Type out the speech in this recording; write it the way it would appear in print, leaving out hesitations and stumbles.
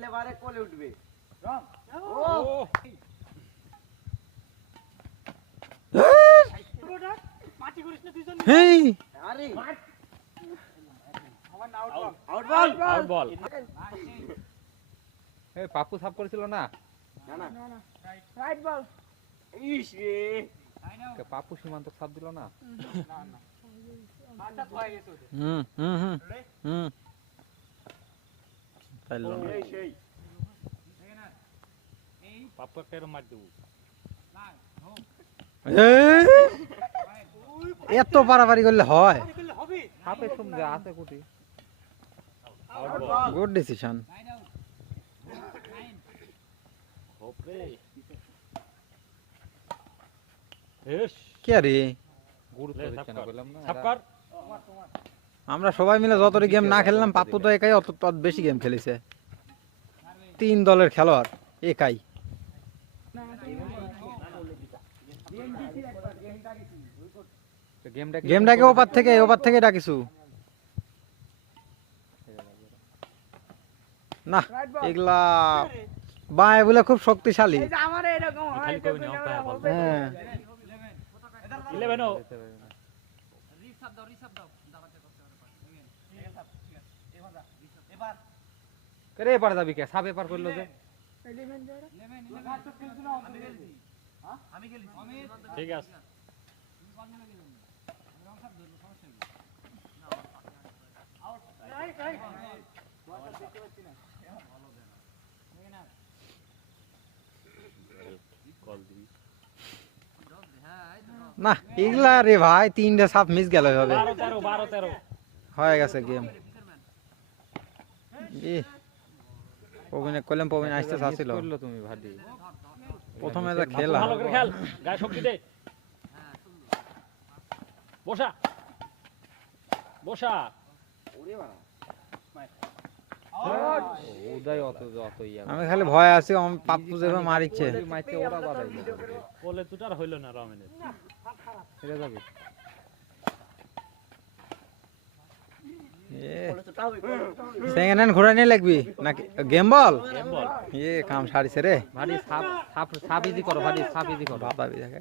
দেখলে বারে কোলে উঠবে। আরে আউট বল। এই পাপ্পু সাফ করেছিল না? না রাইট বল। ইস রে পাপ্পু সীমান্ত সাফ দিল না? পাপ্পু একটা মার দেব। এত পারাপারি করলে হয়? হাফে সমঝে আছে কোটি। Good decision. কে রে? আমরা সবাই মিলে যতটি গেম না খেললাম, পাপ্পু তো একাই অত বেশি গেম খেলেছে। 3 দলের খেলোয়াড় একাই। গেমটাকে ওপার থেকে ডাকিছু না? এগুলা বাঁয়ে বলে খুব শক্তিশালী। হ্যাঁ রে পার যাবি কে? সাপে পার করলো যে। ঠিক আছে। না এগুলা রে ভাই 3টে সাপ মিস গেল হবে। 12-13 হয়ে গেছে গেম। প্রবীণ আসতে চাচ্ছিল। তুমি ভাডি প্রথমে যা খেলা ভালো করে খেল, গায়ে শক্তি দে। বসা বসা। উদয় অত ইয়া। আমি খালি ভয় আছি পাপ্পু যেভাবে মারিচ্ছে। মাইতে ওরা বাদাই বলে তুটার হইল না রমেনের। হেরে যাবে। সেকেন্ড হ্যান্ড ঘোরা নিয়ে লাগবি নাকি গেম বল? কাম সারিছে রে। ভাডি সাপ ইজি করো, ভাডি সাপ ইজি করো। বাবা দেখে